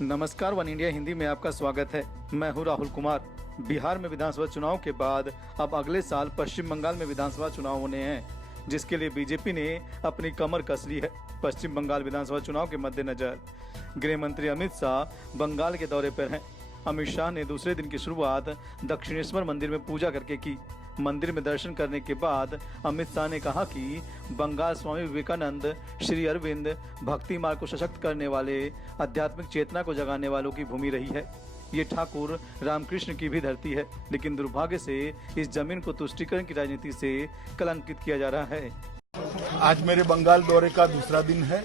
नमस्कार, one India Hindi में आपका स्वागत है। मैं हूं राहुल कुमार। बिहार में विधानसभा चुनाव के बाद अब अगले साल पश्चिम बंगाल में विधानसभा चुनाव होने हैं, जिसके लिए बीजेपी ने अपनी कमर कस ली है। पश्चिम बंगाल विधानसभा चुनाव के मद्देनजर गृह मंत्री अमित शाह बंगाल के दौरे पर हैं। अमित शाह ने दूसरे दिन की शुरुआत दक्षिणेश्वर मंदिर में पूजा करके की। मंदिर में दर्शन करने के बाद अमित शाह ने कहा कि बंगाल स्वामी विवेकानंद, श्री अरविंद भक्ति मार्ग को सशक्त करने वाले, आध्यात्मिक चेतना को जगाने वालों की भूमि रही है। ये ठाकुर रामकृष्ण की भी धरती है, लेकिन दुर्भाग्य से इस जमीन को तुष्टीकरण की राजनीति से कलंकित किया जा रहा है। आज मेरे बंगाल दौरे का दूसरा दिन है।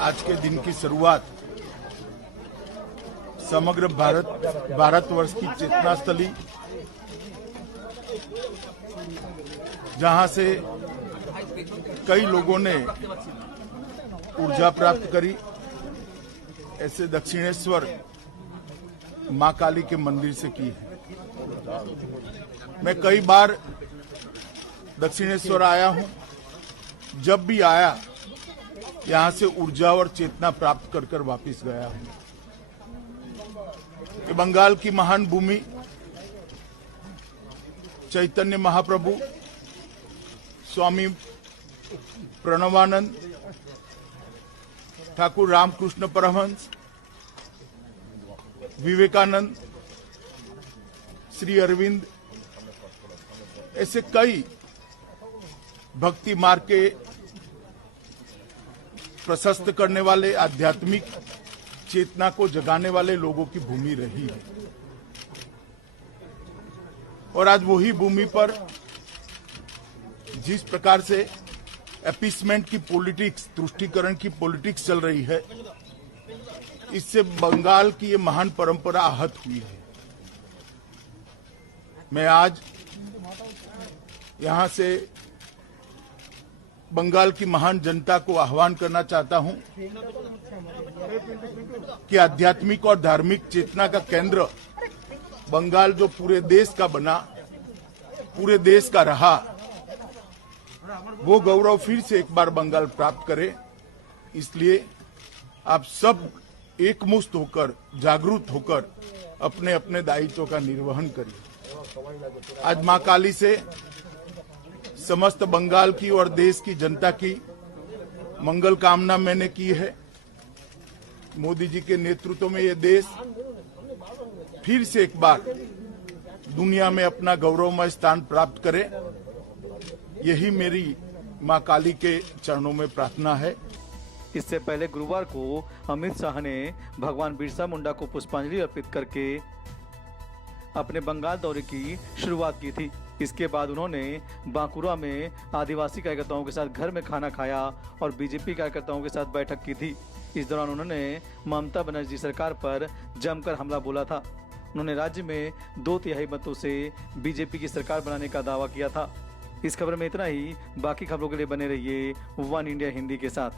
आज के दिन की शुरुआत समग्र भारतवर्ष की चेतना स्थली, जहां से कई लोगों ने ऊर्जा प्राप्त करी, ऐसे दक्षिणेश्वर मां काली के मंदिर से की है। मैं कई बार दक्षिणेश्वर आया हूं। जब भी आया यहां से ऊर्जा और चेतना प्राप्त कर कर वापिस गया हूं। ये बंगाल की महान भूमि चैतन्य महाप्रभु, स्वामी प्रणवानंद, ठाकुर रामकृष्ण परमहंस, विवेकानंद, श्री अरविंद, ऐसे कई भक्ति मार्ग के प्रशस्त करने वाले, आध्यात्मिक चेतना को जगाने वाले लोगों की भूमि रही है। और आज वही भूमि पर जिस प्रकार से अपीसमेंट की पॉलिटिक्स, तुष्टीकरण की पॉलिटिक्स चल रही है, इससे बंगाल की ये महान परंपरा आहत हुई है। मैं आज यहां से बंगाल की महान जनता को आह्वान करना चाहता हूं कि आध्यात्मिक और धार्मिक चेतना का केंद्र बंगाल, जो पूरे देश का बना, पूरे देश का रहा, वो गौरव फिर से एक बार बंगाल प्राप्त करे। इसलिए आप सब एकमुश्त होकर, जागरूक होकर अपने अपने दायित्व का निर्वहन करिए। आज मां काली से समस्त बंगाल की और देश की जनता की मंगल कामना मैंने की है। मोदी जी के नेतृत्व में ये देश फिर से एक बार दुनिया में अपना गौरवमय स्थान प्राप्त करे, यही मेरी मां काली के चरणों में प्रार्थना है। इससे पहले गुरुवार को अमित शाह ने भगवान बिरसा मुंडा को पुष्पांजलि अर्पित करके अपने बंगाल दौरे की शुरुआत की थी। इसके बाद उन्होंने बांकुरा में आदिवासी कार्यकर्ताओं के साथ घर में खाना खाया और बीजेपी कार्यकर्ताओं के साथ बैठक की थी। इस दौरान उन्होंने ममता बनर्जी सरकार पर जमकर हमला बोला था। उन्होंने राज्य में 2/3 मतों से बीजेपी की सरकार बनाने का दावा किया था। इस खबर में इतना ही। बाकी खबरों के लिए बने रहिए वन इंडिया हिंदी के साथ।